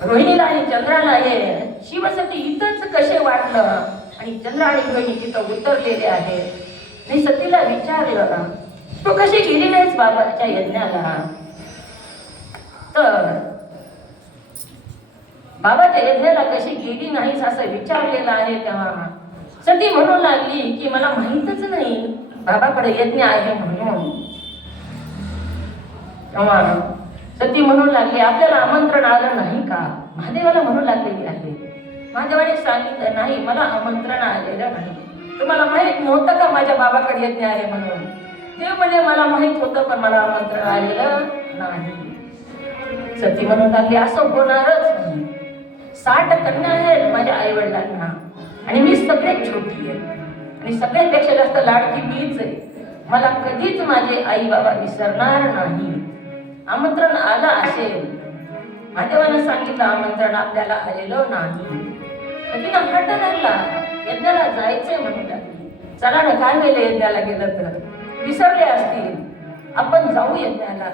रोहिणीला आणि चंद्राला हे शिवसती इथंच कसे वाटलं आणि चंद्र आणि रोहिणी तिथं उतरलेले आहेत. मी सतीला विचारलं, तू कशी गेली नाहीस बाबाच्या यज्ञाला? तर बाबाच्या यज्ञाला कशी गेली नाहीस असं विचारलेलं आहे. तेव्हा सती म्हणू लागली की मला माहीतच नाही बाबाकडे यज्ञ आहे म्हणून. तेव्हा सती म्हणू लागली, आपल्याला आमंत्रण आलं नाही का? महादेवाला म्हणू लागलेली आहे. महादेवाने सांगितलं, नाही, मला आमंत्रण आलेलं नाही. तुम्हाला माहित नव्हतं का माझ्या बाबाकडे यज्ञ आहे म्हणून? देव म्हणजे मला माहित होतं, पण मला आमंत्रण आलेलं नाही. सती म्हणू लागली, असं होणारच नाही. 60 कन्या आहेत माझ्या आई वडिलांना आणि मी सगळ्यात छोटी आहे आणि सगळ्यापेक्षा जास्त लाडकी मीच आहे. मला कधीच माझे आई बाबा विसरणार नाही. आमंत्रण आलं असेल, महादेवानं सांगितलं आमंत्रण आपल्याला आलेलं नाही. तिनं हट्ट धरला, यज्ञाला जायचंय म्हणू लागली. चला ना, काय वेळेला यज्ञाला गेलं तर विसरले असतील, आपण जाऊ यज्ञाला.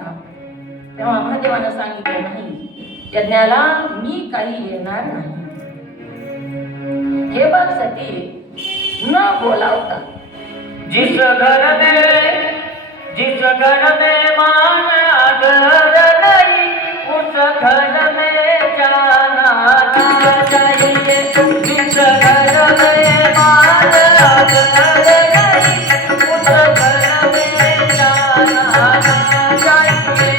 तेव्हा महादेवानं सांगितलं, नाही, यज्ञाला मी काही येणार नाही. हे बघ सती, न बोलावता जिस घर में मान आदर नहीं, उस घर में जाना ना चाहिए। जिस घर में मान आदर नहीं, उस घर में जाना ना चाहिए।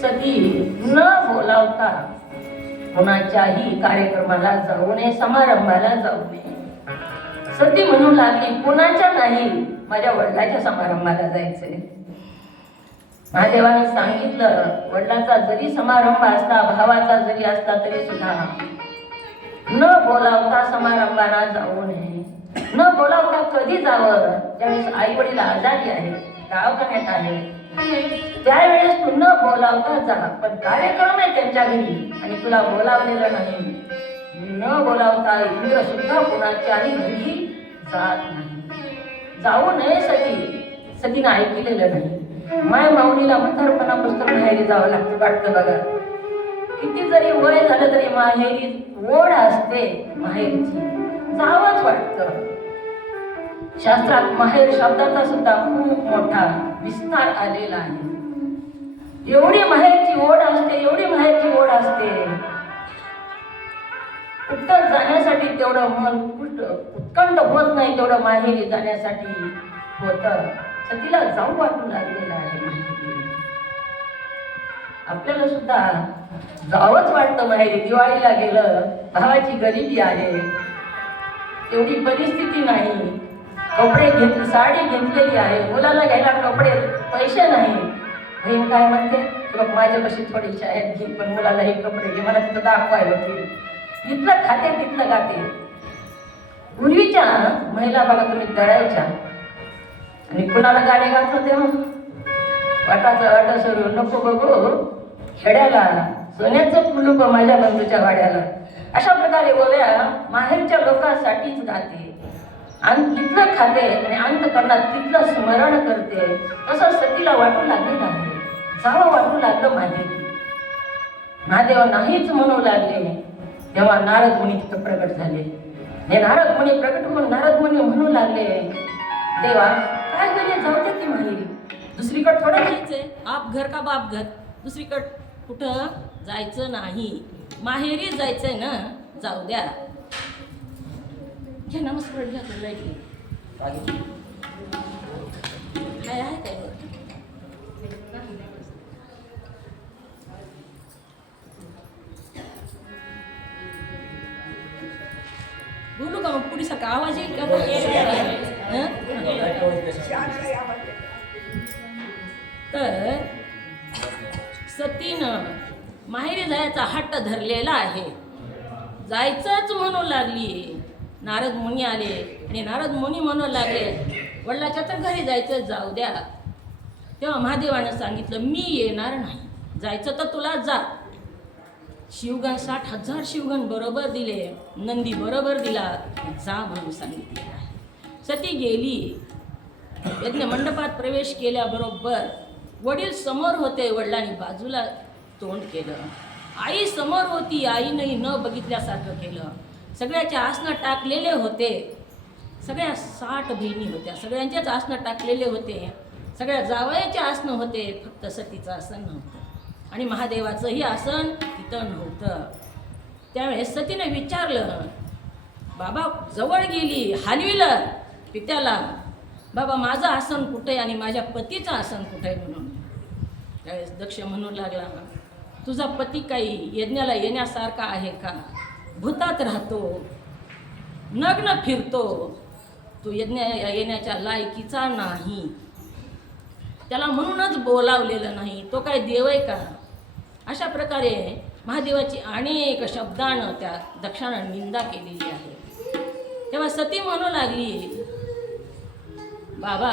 सती न बोलावता कोणाच्याही कार्यक्रमाला जाऊ नये, समारंभाला जाऊ नये. सती म्हणू लागली, कोणाच्या नाही, माझ्या वडिलाच्या समारंभाला जायचंय. महादेवाने सांगितलं, वडिलाचा जरी समारंभ असला, भावाचा जरी असला तरी सुद्धा न बोलावता समारंभाला जाऊ नये. न बोलावता कधी जावं? ज्यावेळेस आई वडील आजारी आहे, दवाखान्यात आहे, त्यावेळेस तू न बोलावता जा. पण कार्यक्रम आहे त्यांच्या घरी आणि तुला बोलावलेलं नाही, न बोलावता इंद्र सुद्धा कोणाच्याही घरी जात नाही. जाऊ नये सती. सतीनं ऐकलेलं नाही. माय माऊलीला म्हातारपणापासून माहेरी जावं लागतं वाटतं बघा. किती जरी वय झालं तरी माहेरी ओढ असते, माहेरची जावंच वाटतं. शास्त्रात माहेर शब्दाचा सुद्धा खूप मोठा विस्तार आलेला आहे. एवढी माहेरची ओढ असते, एवढी माहेरची ओढ असते. उत्तर जाण्यासाठी तेवढं मन उत्कंठ होत नाही, तेवढं माहेरी जाण्यासाठी होतं. सतीला जाऊ वाटू लागलेलं आहे माहेरी. आपल्याला सुद्धा जावंच वाटतं माहेरी. दिवाळीला गेलं, भावाची गरिबी आहे, तेवढी परिस्थिती नाही, कपडे घेतले, साडी घेतलेली आहे, मुलाला घ्यायला कपडे, पैसे नाही. बहीण काय म्हणते, बघ माझ्यापाशी थोडीशी आहेत, घे, पण मुलाला हे कपडे घे, मला तिथं दाखवायला होतील. इथलं खाते तिथलं गाते. पूर्वीच्या महिला बघा, तुम्ही दळायच्या आणि कुणाला गाणे गात होते, वाटाचं वाटा सरू नको बघू खेड्याला, सोन्याचं कुलूप माझ्या बंधूच्या वाड्याला. अशा प्रकारे ओव्या माहेरच्या लोकांसाठीच गाते. आणि इथलं खाते आणि अंतकरणात तिथलं स्मरण करते. तसं सतीला वाटू लागलेलं आहे, जावं वाटू लागलं माहेरी. महादेव नाहीच म्हणू लागले तेव्हा नारद मुनी तिथं प्रगट झाले. हे नारद मुनी प्रगट होऊन नारद मुनी म्हणू लागले, देवा काय झाले, जाऊ दे की माहेरी, दुसरीकडे थोडं जायचंय, आप घर का बाप घर, दुसरीकडे कुठं जायचं नाही, माहेरी जायचंय ना, जाऊ द्या. घ्या नमस्कार घ्या लाईट काय आहे काय बोलू का मग पुढीसारखा आवाज येईल का? तर सतीनं माहेरी जायचा हट्ट धरलेला आहे. जायचंच म्हणू लागली. नारद मुनी आले आणि नारद मुनी म्हणू लागले वडिलाच्या तर घरी जायचं, जाऊ द्या. तेव्हा महादेवानं सांगितलं मी येणार नाही, जायचं तर तुला जा. शिवगण 60,000 शिवगण बरोबर दिले, नंदी बरोबर दिला, जा म्हणून सांगितले आहे. सती गेली. यज्ञ मंडपात प्रवेश केल्याबरोबर वडील समोर होते, वडिलांनी बाजूला तोंड केलं. आई समोर होती, आईनंही न बघितल्यासारखं केलं. सगळ्याचे आसनं टाकलेले होते, सगळ्या 60 बहिणी होत्या, सगळ्यांचेच आसनं टाकलेले होते, सगळ्या जावयाचे आसनं होते, फक्त सतीचं आसन नव्हतं आणि महादेवाचंही आसन तिथं नव्हतं. त्यावेळेस सतीने विचारलं, बाबा जवळ गेली, हलविलं पित्याला, बाबा माझं आसन कुठे आणि माझ्या पतीचं आसन कुठे म्हणून. त्यावेळेस दक्ष म्हणू लागला, तुझा पती काही यज्ञाला येण्यासारखा आहे का? भूतात राहतो, नग्न फिरतो, तो यज्ञ येण्याच्या लायकीचा नाही, त्याला म्हणूनच बोलावलेलं नाही, तो काय देव आहे का? अशा प्रकारे महादेवाची अनेक शब्दानं त्या दक्षानं निंदा केलेली आहे. तेव्हा सती म्हणू लागली, बाबा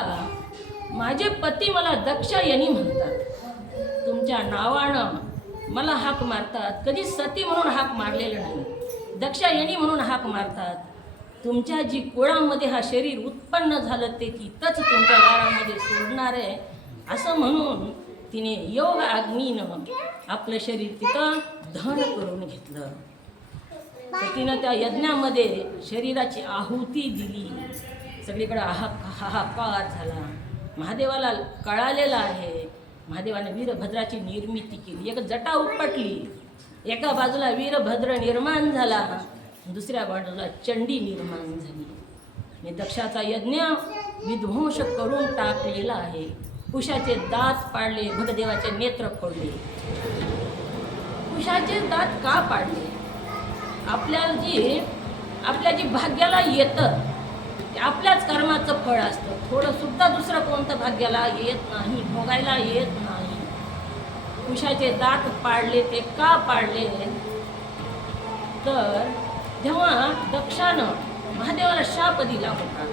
माझे पती मला दक्ष यनी म्हणतात, तुमच्या नावानं मला हाक मारतात, कधी सती म्हणून हाक मारलेलं नाही, दक्ष यनी म्हणून हाक मारतात. तुमच्या जी कुळामध्ये हा शरीर उत्पन्न झालं ते तिथंच तुमच्या दारामध्ये सोडणार आहे, असं म्हणून तिने योग अग्नीनं आपलं शरीर तिथं दहन करून घेतलं. तर तिनं त्या यज्ञामध्ये शरीराची आहुती दिली. सगळीकडे हाहाकार झाला. महादेवाला कळालेलं आहे. महादेवाने वीरभद्राची निर्मिती केली. एक जटा उपटली, एका बाजूला वीरभद्र निर्माण झाला, दुसऱ्या बाजूला चंडी निर्माण झाली. आणि दक्षाचा यज्ञ विध्वंस करून टाकलेला आहे. कुशाचे दात पाडले, भगदेवाचे नेत्र फोडले. कुशाचे दात का पाडले? आपल्या जी भाग्याला येतं ते आपल्याच कर्माचं फळ असतं. थोडं सुद्धा दुसरं कोणतं भाग्याला येत नाही, भोगायला येत नाही. कुशाचे दात पाडले ते का पाडले? तर जेव्हा दक्षानं महादेवाला शाप दिला होता,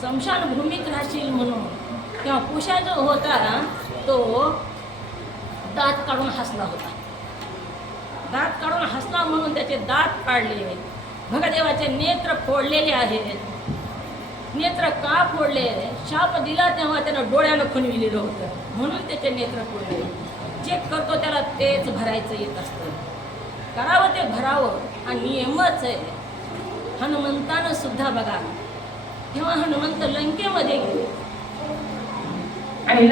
स्मशानभूमीत राहशील म्हणून, तेव्हा कुशा जो होता तो दात काढून हसला होता. दात काढून हसला म्हणून त्याचे दात पाडले. भगदेवाचे नेत्र फोडलेले आहेत. नेत्र का फोडले? शाप दिला तेव्हा त्यानं डोळ्यानं खुणविलेलं होतं म्हणून त्याचे नेत्र फोडले. जे करतो त्याला तेच भरायचं येत असतं. करावं ते भरावं हा नियमच आहे. हनुमंतानं सुद्धा बघा, तेव्हा हनुमंत लंकेमध्ये गेले आणि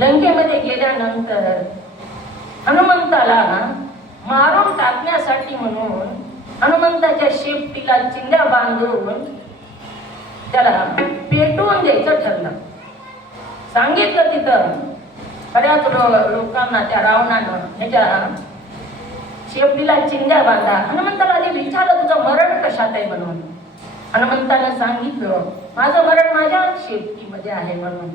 लंकेमध्ये गेल्यानंतर हनुमंताला मारून टाकण्यासाठी म्हणून हनुमंताच्या शेपटीला चिंध्या बांधून त्याला पेटवून द्यायचं ठरलं. सांगितलं तिथं बऱ्याच लोकांना त्या रावणानं ह्याच्या शेपटीला चिंध्या बांधा. हनुमंताला आधी विचारलं तुझं मरण कशात आहे म्हणून. हनुमंतानं सांगितलं माझं मरण माझ्या शेपटीमध्ये आहे म्हणून.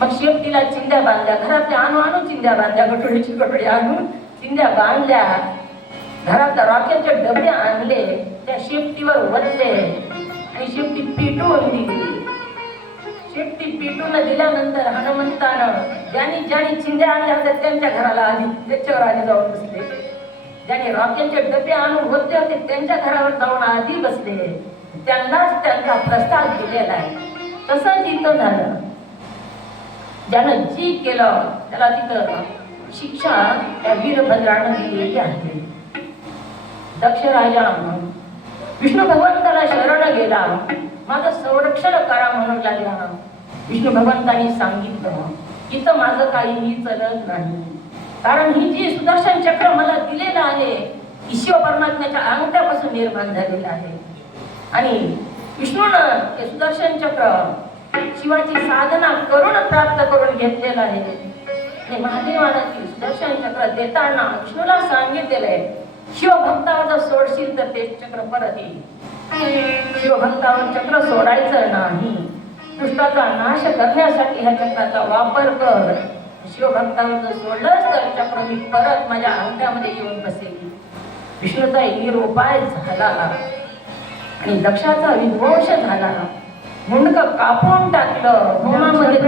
मग शेपटीला चिंध्या बांधल्या, घरातल्या आणू चिंध्या बांधल्या, गठोडीची गठोडी आणून चिंध्या बांधल्या. घरात रॉकेलचे डबे आणले, त्या शेपटीवर वरले आणि शेपटी पेटवून दिली. शेपटी पेटून दिल्यानंतर हनुमंतानं ज्यांनी चिंध्या आणल्या होत्या त्यांच्या घराला आधी त्याच्यावर आधी जाऊन बसले. ज्यांनी रॉकेलचे डबे आणून होते त्यांच्या घरावर जाऊन आधी बसले. त्यांनाच त्यांचा प्रस्ताव दिलेला आहे. तसंच इथं झालं. ज्यानं जी केलं त्याला तिथं शिक्षा त्या वीरभद्रानं दिलेली आहे. दक्ष राजा विष्णू भगवंताला शरण गेला, माझं संरक्षण करा म्हणून लागला. विष्णू भगवंतांनी सांगितलं इथं माझं काहीही चलत नाही, कारण ही जी सुदर्शन चक्र मला दिलेलं आहे ईश्वर परमात्म्याच्या अंगठ्यापासून निर्माण झालेलं आहे. आणि विष्णूनं हे सुदर्शन चक्र शिवाची साधना करून प्राप्त करून घेतलेलं आहे. आणि महादेवानं ती सुदर्शन चक्र देताना विष्णूला सांगितलेलं आहे, शिवभक्तावर जर सोडशील तर ते चक्र परत येईल. शिवभक्तावर चक्र सोडायचं नाही, दुष्टाचा नाश करण्यासाठी ह्या चक्राचा वापर कर. शिवभक्तावर जर सोडलंच तर चक्र मी परत माझ्या अंगठ्यामध्ये येऊन बसेल. विष्णूचा निरोपाय झाला आणि दक्षाचा विध्वंस झाला. मुंडक कापून टाकलं, होमामध्ये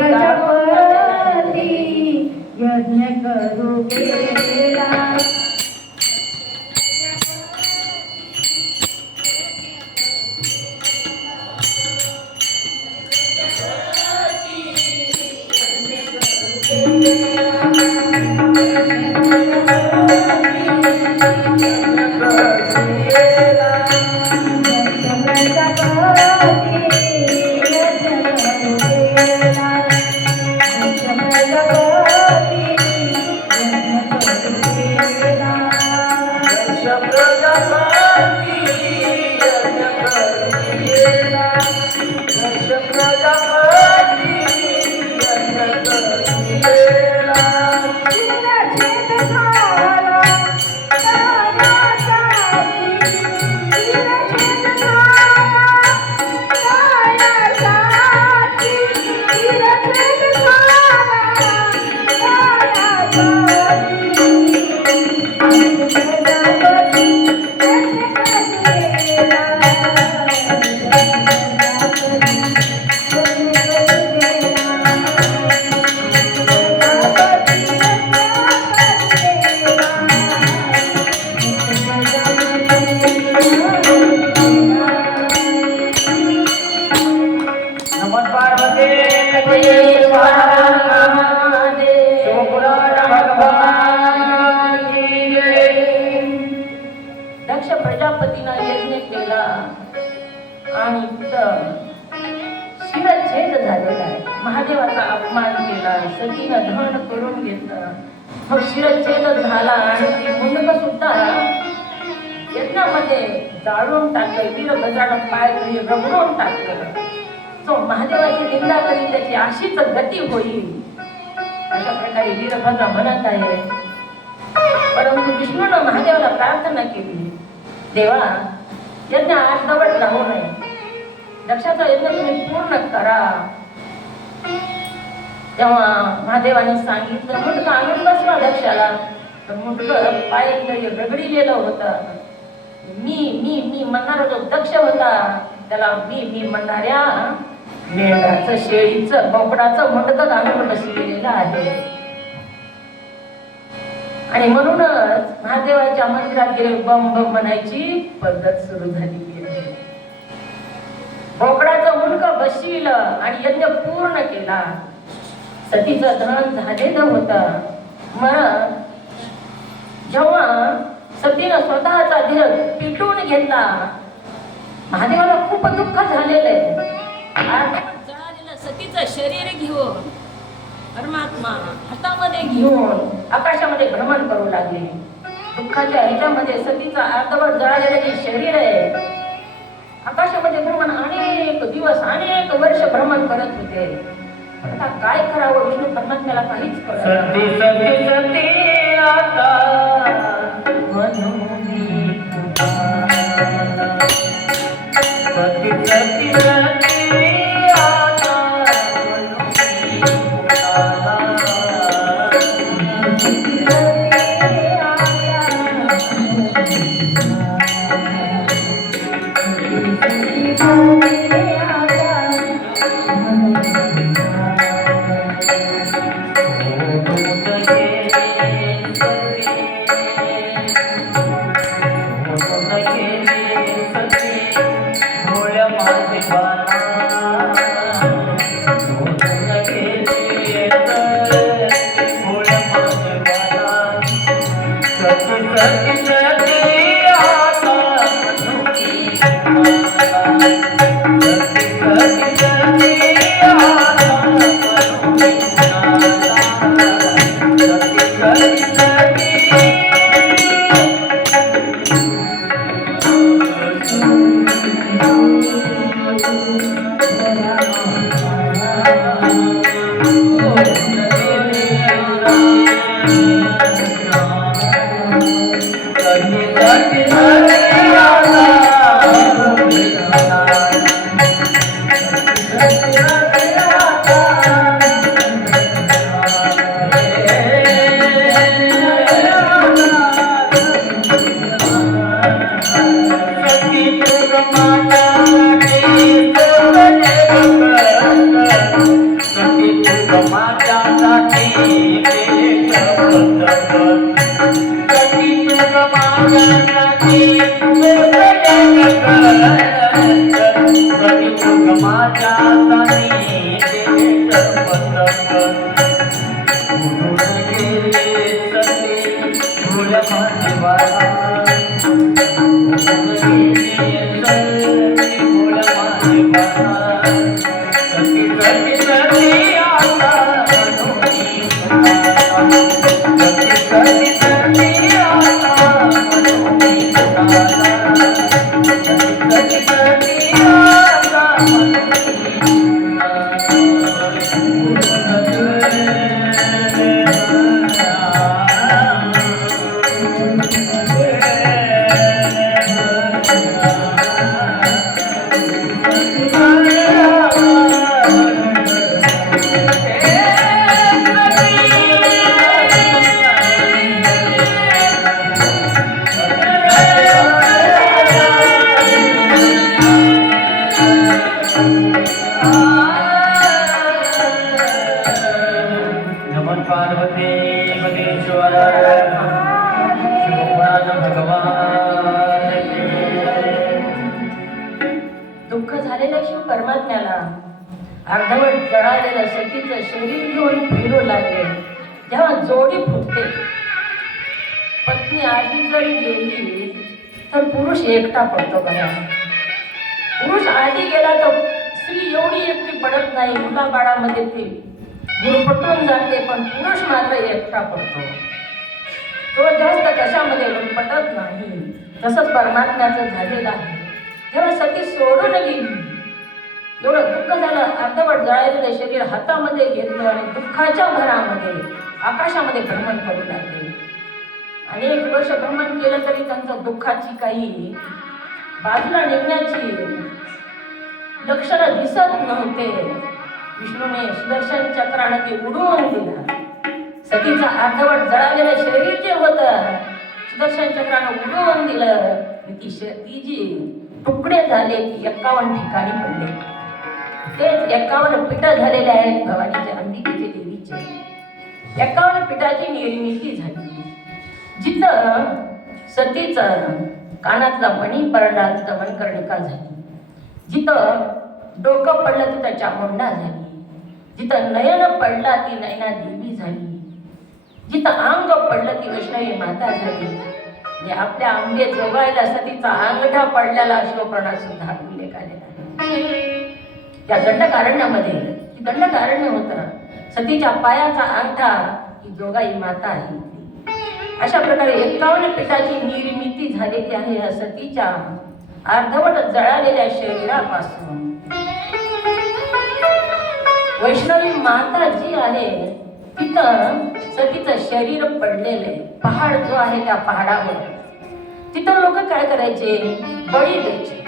यज्ञ करू गेला. दक्ष प्रजापतीनं यज्ञ केला आणि शिरच्छेद झालेला आहे. महादेवाचा अपमान केला, सतीनं धन करून घेतलं. मग शिरच्छेद झाला आणि ती मुंडक सुद्धा यज्ञामध्ये जाळून टाकलं. वीरभद्रानं पाय धरी रगडून टाकलं. जो महादेवाची निंदा करील त्याची अशीच गती होईल, अशा प्रकारे वीरभद्र म्हणत आहे. परंतु विष्णूनं महादेवाला प्रार्थना केली, देवा यज्ञ अर्धवट राहू नये, दक्षाचा यज्ञ तुम्ही पूर्ण करा. तेव्हा महादेवाने सांगितलं, मुंडक आणून बसवा दक्षाला. तर मुंडक पाय रगडीलेलं होतं. मी म्हणणारा जो दक्ष होता त्याला मी म्हणणाऱ्या मेंढराचं, शेळीचं, बोकडाचं मुंडक आणून बसलेलं आहे. आणि म्हणूनच महादेवाच्या मंदिरात गेले बम बम म्हणायची पद्धत सुरू झालेली आहे. बोकडाचं मुंडक बसविलं आणि यज्ञ पूर्ण केला. सतीचं धन झालेलं होतं. मग जेव्हा सतीनं स्वतःचा देह पिटून घेतला, महादेवाला खूप दुःख झालेलं आहे. जळालेलं सतीचं शरीर घेऊन परमात्मा हातामध्ये घेऊन आकाशामध्ये भ्रमण करू लागले. दुःखाच्या ह्याच्यामध्ये सतीचा अर्धवट जळालेलं जे शरीर आहे आकाशामध्ये भ्रमण अनेक दिवस अनेक वर्ष भ्रमण करत होते. आता काय करावं विष्णू परमात्म्याला काहीच कळत सती सती सती आता मनोनी तुझा. सती सती सती आता मनोनी तुझा. नमन पार्वती पदेश्वर भगवान दुःख झालेल्या शिव परमात्म्याला अर्धवट जळालेलं सतीचं शरीर घेऊन फिरू लागले. जेव्हा जोडी फुटते, पत्नी आधी जरी गेली तर पुरुष एकटा पडतो बघा. पुरुष आधी गेला तर स्त्री एवढी एकटी पडत नाही, मुलाबाळामध्ये ती गुरफटून जाते, पण पुरुष मात्र एकटा पडतो. तो जास्त कशामध्ये गुरफटत नाही. तसंच परमात्म्याचं झालेलं आहे. जेव्हा सती सोडून गेली, एवढं दुःख झालं, अर्धवट जळालेलं शरीर हातामध्ये घेतलं आणि दुःखाच्या भरामध्ये आकाशामध्ये भ्रमण करू लागले. अनेक वर्ष भ्रमण केलं तरी त्यांच्या दुःखाची काही बाजूला निघण्याची लक्षणं दिसत नव्हते. विष्णूने सुदर्शन चक्राने ते उडवून दिला. सतीचं अर्धवट जळालेलं शरीर जे होतं सुदर्शन चक्राने उडवून दिलं. ती जी तुकडे झाले ती 51 ठिकाणी पडले. तेच 51 पीठ झालेले आहेत भवानीच्या अंबिकेचे देवीचे. 51 पीठाची निर्मिती झाली. जिथं सतीचं कानातला मणी पडला तिथं मणिकर्णिका झाली. जिथं डोकं पडलं तिथं चामुंडा झाली. जिथं नयन पडला ती नयना देवी झाली. जिथं अंग पडलं ती वैष्णवी माता झाली. आणि आपल्या अंगे जोगायला सतीचा अंगठा पडलेला शिवपुराणात सुद्धा उल्लेख आलेला आहे. त्या दंडकारण्यामध्ये ती दंडकारण्य होतं. सतीच्या पायाचा अंगठा ही जोगाई माता आहे. अशा प्रकारे 51 पीठाची निर्मिती झालेली आहे या सतीच्या अर्धवट जळालेल्या शरीरापासून. वैष्णवी माता जी आहे तिथं सतीचं शरीर पडलेलं आहे. पहाड जो आहे त्या पहाडावर तिथं लोक काय करायचे, बळी द्यायचे.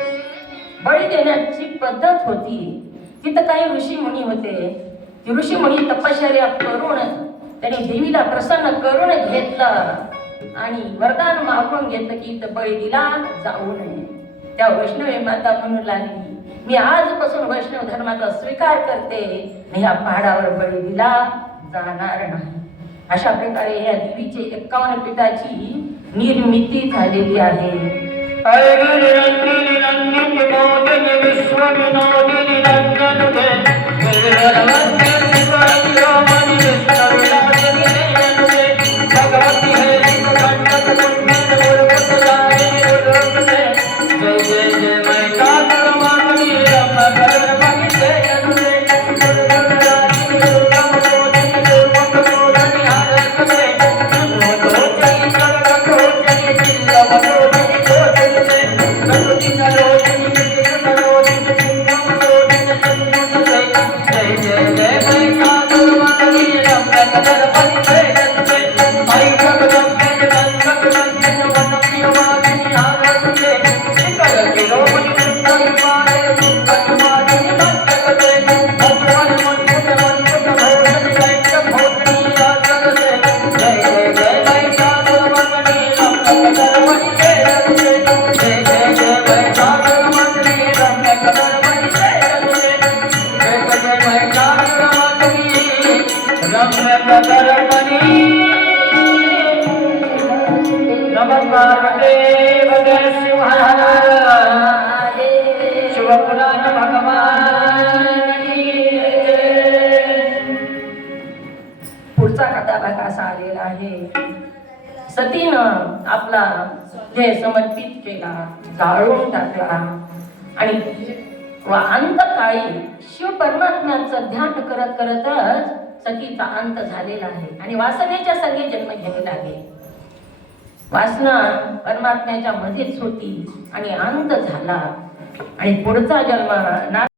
बळी देण्याची पद्धत होती. तिथं काही ऋषीमुनी होते. ती ऋषीमुनी तपश्चर्या करून त्यांनी देवीला प्रसन्न करून घेतलं आणि वरदान मागून घेतलं की इथं बळी दिला जाऊ नये. त्या वैष्णवी माता म्हणू लागली, मी आजपासून वैष्णव धर्माचा स्वीकार करते, मी ह्या पहाडावर बळी दिला जाणार नाही. अशा प्रकारे या देवीचे 51 पीठाची निर्मिती झालेली आहे. ऐगिरि नंदिनि नंदिनि मोदिनि विश्वविनोदिनि नंदनुते गिरिवरवंदे शिवरंजोमणि विष्णुविलासिनि नयनुते भगवति हे कंटक कुंडल मुरुकुटलायिनि उलुकुते जय जय जय मैं काकरमाकनि रम्म करमणि जयनुते गुरुगुरुराजिनि गुरुगमोदिनि गुरुमुखमोदिनि हारकुते सुनोदोचनि सरगतोचनि चिल्लवदोचनि जोचनुते गरुडिन रोचनि विष्णुन रोचनि सिंहम रोचनि चंदुनुते जय जय जय मैं काकरमाकनि रम्म करमणि जयनुते मैं जगदम्बे जगन्नाथ वनप्रियवादिनि हारकुते शिखर शिरोमणि सुंदरिमालय सुंदरवादिनि भक्तकते भगवान मन्मुख भोजनि दैत्य भोजनि आचरते जय जय जय मैं काकरमाकनि रम्म करमणि जयनुते जय जय जय मैं काकरमाकनि रम्म करमणि जयनुते जय जय मैं काकरमाकनि रम्म करमणि नमः पार्वते शिव हर हर शिवपुराण भगवान की जय. पुढचा कथा भाग असा आलेला आहे. सतीनं आपला देह समर्पित केला, जाळून टाकला आणि अंतकाळी शिव परमात्म्याचं ध्यान करत करतच सतीचा अंत झालेला आहे आणि वासनेच्या संगे जन्म घ्यावे लागेल. वासना परमात्म्याच्या मध्येच होती आणि अंत झाला आणि पुढचा जन्म